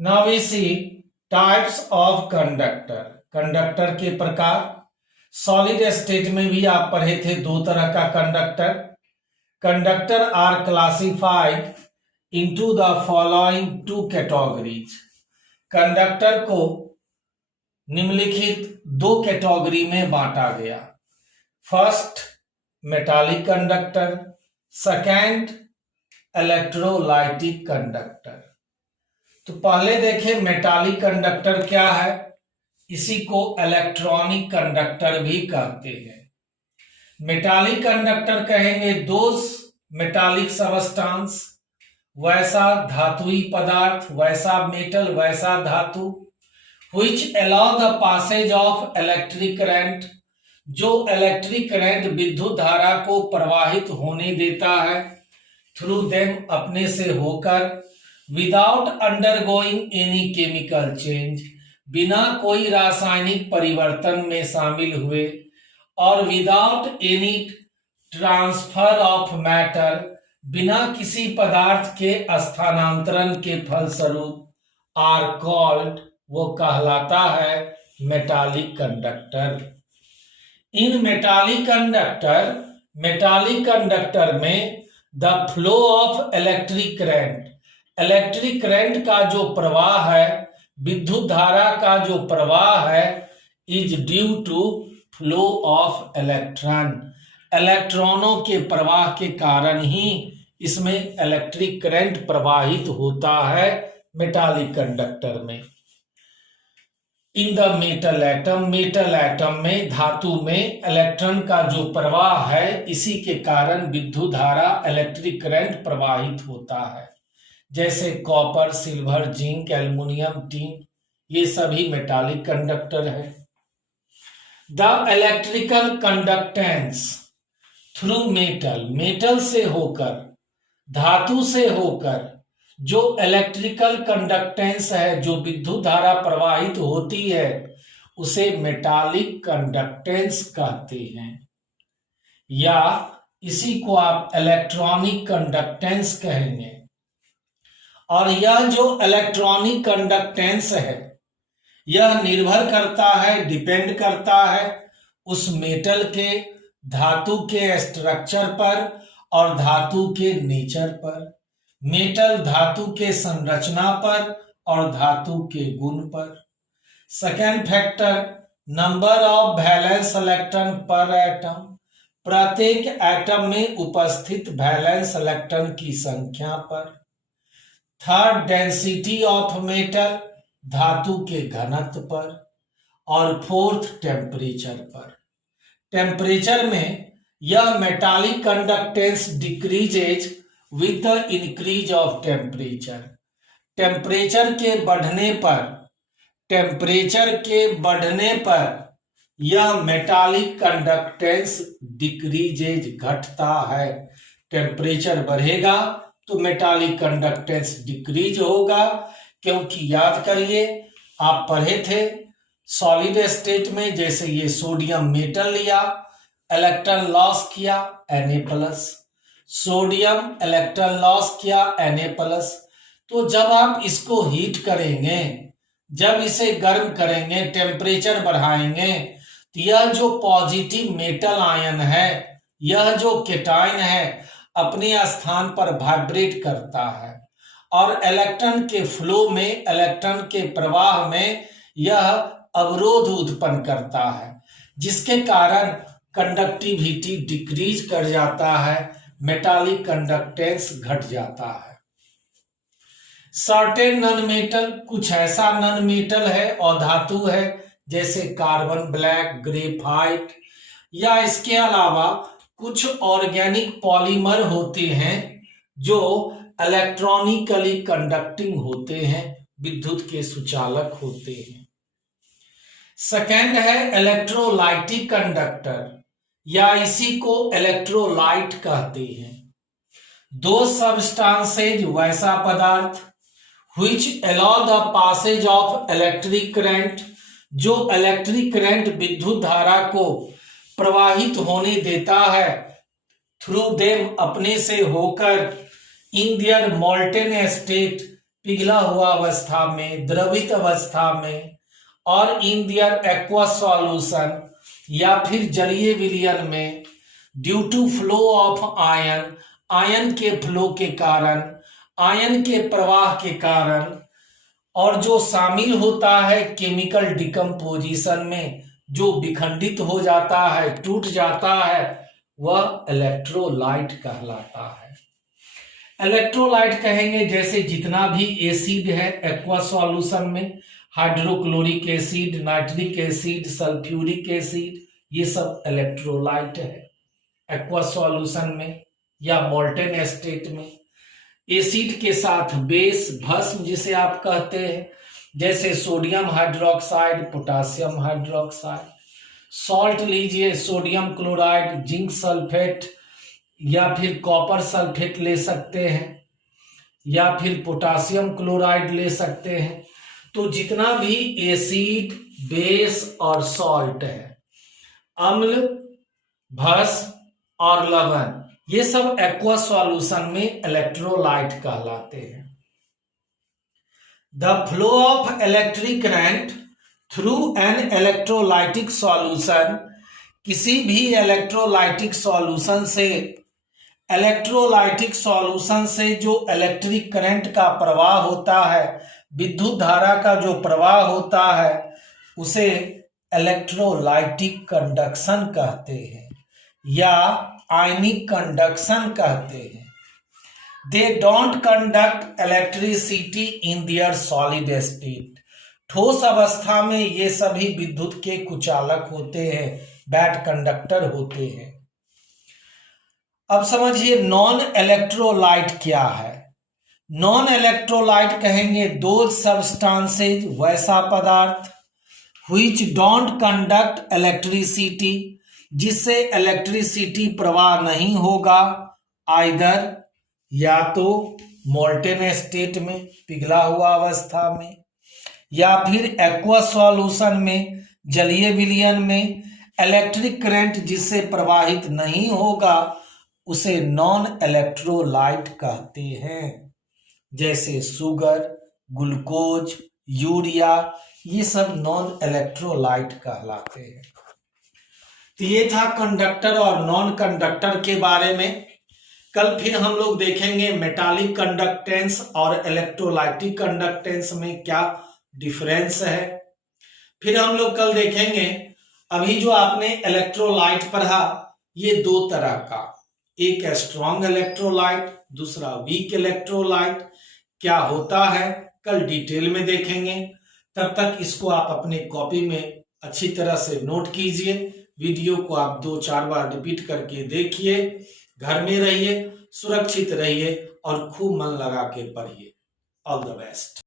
Now we see types of conductor. Conductor के प्रकार। Solid state में भी आप पढ़े थे दो तरह का conductor. Conductor are classified into the following two categories. Conductor को निम्नलिखित दो कैटेगरी में बांटा गया। First metallic conductor, second electrolytic conductor. तो पहले देखें मेटालिक कंडक्टर क्या है। इसी को इलेक्ट्रॉनिक कंडक्टर भी कहते हैं। मेटालिक कंडक्टर कहेंगे दोज मेटालिक सबस्टांस, वैसा धातुई पदार्थ, वैसा मेटल, वैसा धातु, which allow the passage of electric current, जो इलेक्ट्रिक करंट विद्युत धारा को प्रवाहित होने देता है थ्रू देम, अपने से होकर, without undergoing any chemical change, बिना कोई रासायनिक परिवर्तन में शामिल हुए, और without any transfer of matter, बिना किसी पदार्थ के स्थानांतरण के फलस्वरूप, आर कॉल्ड, वो कहलाता है मेटालिक कंडक्टर। इन मेटालिक कंडक्टर में the flow of electric current का जो प्रवाह है, विद्युत धारा का जो प्रवाह है, is due to flow of इलेक्ट्रॉनों के प्रवाह के कारण ही इसमें इलेक्ट्रिक करंट प्रवाहित होता है मेटालिक कंडक्टर में। इन द मेटल एटम में, धातु में इलेक्ट्रॉन का जो प्रवाह है, इसी के कारण विद्युत धारा इलेक्ट्रिक करंट प्रवाहित होता है। जैसे copper, silver, zinc, aluminium, tin, ये सभी मेटालिक कंडक्टर है। The electrical conductance through metal से होकर, धातु से होकर, जो इलेक्ट्रिकल कंडक्टेंस है, जो विद्युत धारा प्रवाहित होती है, उसे मेटालिक कंडक्टेंस कहते हैं, या इसी को आप इलेक्ट्रॉनिक कंडक्टेंस कहेंगे। और यह जो इलेक्ट्रॉनिक कंडक्टेंस है, यह निर्भर करता है, डिपेंड करता है उस मेटल के, धातु के स्ट्रक्चर पर और धातु के नेचर पर, मेटल धातु के संरचना पर और धातु के गुण पर। Second factor, number of valence electron पर एटम, प्रत्येक एटम में उपस्थित वैलेंस इलेक्ट्रॉन की संख्या पर। थर्ड, डेंसिटी ऑफ मेटल, धातु के घनत्व पर। और फोर्थ, टेम्परेचर पर। टेम्परेचर में यह metallic conductance decreases with the increase of temperature. Temperature के बढ़ने पर यह मेटालिक कंडक्टेंस डिक्रीजेज, घटता है। टेम्परेचर बढ़ेगा तो मेटालिक कंडक्टेंस डिक्रीज होगा, क्योंकि याद करिए आप पढ़े थे सॉलिड स्टेट में, जैसे ये सोडियम मेटल लिया, इलेक्ट्रॉन लॉस किया Na+, सोडियम इलेक्ट्रॉन लॉस किया Na+, तो जब आप इसको हीट करेंगे, जब इसे गर्म करेंगे, टेम्परेचर बढ़ाएंगे, तो यह जो पॉजिटिव मेटल आयन है, यह जो केटायन है, अपने स्थान पर वाइब्रेट करता है और इलेक्ट्रॉन के फ्लो में, इलेक्ट्रॉन के प्रवाह में यह अवरोध उत्पन्न करता है, जिसके कारण कंडक्टिविटी डिक्रीज कर जाता है, मेटालिक कंडक्टेंस घट जाता है। सर्टेन नॉन मेटल, कुछ ऐसा नॉन मेटल है और धातु है, जैसे कार्बन ब्लैक, ग्रेफाइट, या इसके अलावा कुछ ऑर्गेनिक पॉलीमर होते हैं जो इलेक्ट्रॉनिकली कंडक्टिंग होते हैं, विद्युत के सुचालक होते हैं। सेकेंड है इलेक्ट्रोलाइटिक कंडक्टर, या इसी को इलेक्ट्रोलाइट कहते हैं। दो सबस्टांसेज, वैसा पदार्थ, which allow the passage of electric current, जो इलेक्ट्रिक करंट विद्युत धारा को प्रवाहित होने देता है थ्रू देम, अपने से होकर, इन देयर मोल्टेन स्टेट, पिघला हुआ अवस्था में, द्रवित अवस्था में, और इन दियर एक्वा सॉल्यूशन या फिर जलीय विलयन में, due to flow of ion, ion के फ्लो के कारण, आयन के प्रवाह के कारण, और जो शामिल होता है केमिकल डिकम्पोजिशन में, जो विखंडित हो जाता है, टूट जाता है, वह इलेक्ट्रोलाइट कहलाता है। इलेक्ट्रोलाइट कहेंगे जैसे जितना भी एसिड है एक्वा सॉल्यूशन में, hydrochloric acid, nitric acid, sulphuric acid, ये सब इलेक्ट्रोलाइट है एक्वा सॉल्यूशन में या मोल्टेन स्टेट में। एसिड के साथ बेस, भस्म जिसे आप कहते हैं, जैसे sodium hydroxide, potassium hydroxide. Salt लीजिए, सोडियम क्लोराइड, जिंक सल्फेट या फिर कॉपर सल्फेट ले सकते हैं, या फिर पोटासियम क्लोराइड ले सकते हैं। तो जितना भी एसिड, बेस और सॉल्ट है, अम्ल, भस्म और लवण, ये सब एक्वा सॉल्यूशन में इलेक्ट्रोलाइट कहलाते हैं। The flow of electric current through an electrolytic solution, किसी भी इलेक्ट्रोलाइटिक सॉल्यूशन से जो इलेक्ट्रिक करंट का प्रवाह होता है, विद्युत धारा का जो प्रवाह होता है, उसे इलेक्ट्रोलाइटिक कंडक्शन कहते हैं या आयनिक कंडक्शन कहते हैं। They don't conduct electricity in their solid state. ठोस अवस्था में ये सभी विद्युत के कुचालक होते हैं, बैड कंडक्टर होते हैं। अब समझिए नॉन इलेक्ट्रोलाइट क्या है। नॉन इलेक्ट्रोलाइट कहेंगे दो सब्सटेंसेज, वैसा पदार्थ, व्हिच डोंट कंडक्ट इलेक्ट्रिसिटी, जिससे इलेक्ट्रिसिटी प्रवाह नहीं होगा, आइदर या तो मोल्टेन स्टेट में, पिघला हुआ अवस्था में, या फिर एक्वा सॉल्यूशन में, जलीय विलयन में। इलेक्ट्रिक करंट जिससे प्रवाहित नहीं होगा उसे नॉन इलेक्ट्रोलाइट कहते हैं, जैसे शुगर, ग्लूकोज, यूरिया, ये सब नॉन इलेक्ट्रोलाइट कहलाते हैं। तो ये था कंडक्टर और नॉन कंडक्टर के बारे में। कल फिर हम लोग देखेंगे मेटालिक कंडक्टेंस और इलेक्ट्रोलाइटिक कंडक्टेंस में क्या डिफरेंस है। फिर हम लोग कल देखेंगे, अभी जो आपने इलेक्ट्रोलाइट पढ़ा, ये दो तरह का, एक स्ट्रॉन्ग इलेक्ट्रोलाइट, दूसरा वीक इलेक्ट्रोलाइट, क्या होता है कल डिटेल में देखेंगे। तब तक इसको आप अपने कॉपी में अच्छी तरह से नोट कीजिए। वीडियो को आप 2-4 बार रिपीट करके देखिए। घर में रहिए, सुरक्षित रहिए और खूब मन लगा के पढ़िए। All the best.